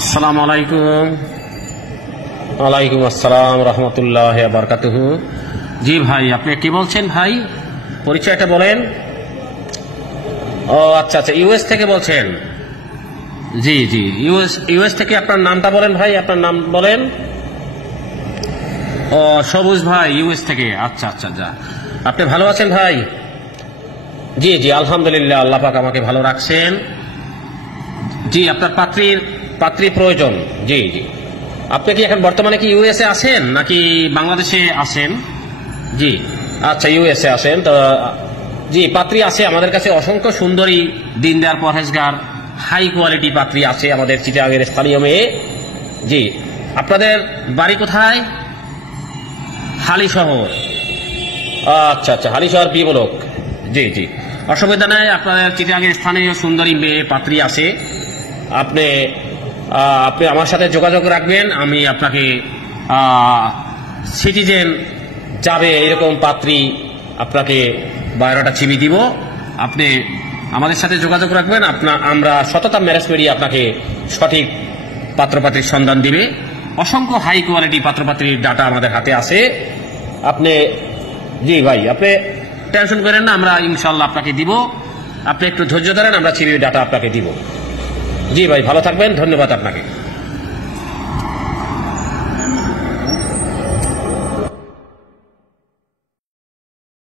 আসসালামু আলাইকুম। ওয়ালাইকুম আসসালাম রহমতুল্লাহ বারকাতুহু। জি ভাই, আপনি কি বলছেন ভাই? পরিচয়টা বলেন। ও আচ্ছা আচ্ছা, ইউএস থেকে বলছেন? জি জি, ইউএস থেকে। আপনার নামটা বলেন ভাই, আপনার নাম বলেন। ও সবুজ ভাই, ইউএস থেকে। আচ্ছা আচ্ছা, যা আপনি ভালো আছেন ভাই? জি জি, আলহামদুলিল্লাহ, আল্লাহ পাক আমাকে ভালো রাখছেন। জি, আপনার পাত্রী প্রয়োজন। জি জি, আপনি কি এখন বর্তমানে কি ইউএসএ আছেন নাকি বাংলাদেশে আছেন? জি আচ্ছা, ইউএসএ আছেন তো। জি, পাত্রী আছে আমাদের কাছে অসংখ্য সুন্দরী, দিনদার, পরহেজগার, হাই কোয়ালিটি পাত্রী আছে আমাদের চিটাগাংয়ের স্থানীয় মেয়ে। জি, আপনাদের বাড়ি কোথায়? হালিশহর। আচ্ছা আচ্ছা, হালিশহর বি ব্লক। জি জি, অসুবিধা নাই, আপনাদের চিটাগাংয়ের স্থানীয় সুন্দরী মেয়ে পাত্রী আছে। আপনি আপনি আমার সাথে যোগাযোগ রাখবেন, আমি আপনাকে সিটিজেন যাবে এরকম পাত্রী আপনাকে বায়োডাটা চিবি দিব। আপনি আমাদের সাথে যোগাযোগ রাখবেন, আমরা সততা ম্যারেজ করিয়ে আপনাকে সঠিক পাত্রপাত্রীর সন্ধান দিবে। অসংখ্য হাই কোয়ালিটি পাত্রপাত্রীর ডাটা আমাদের হাতে আছে। আপনি জি ভাই, আপনি টেনশন করেন না, আমরা ইনশাল্লাহ আপনাকে দিব। আপনি একটু ধৈর্য ধরেন, আমরা চিবি ডাটা আপনাকে দিব। জি ভাই, ভালো থাকবেন, ধন্যবাদ আপনাকে।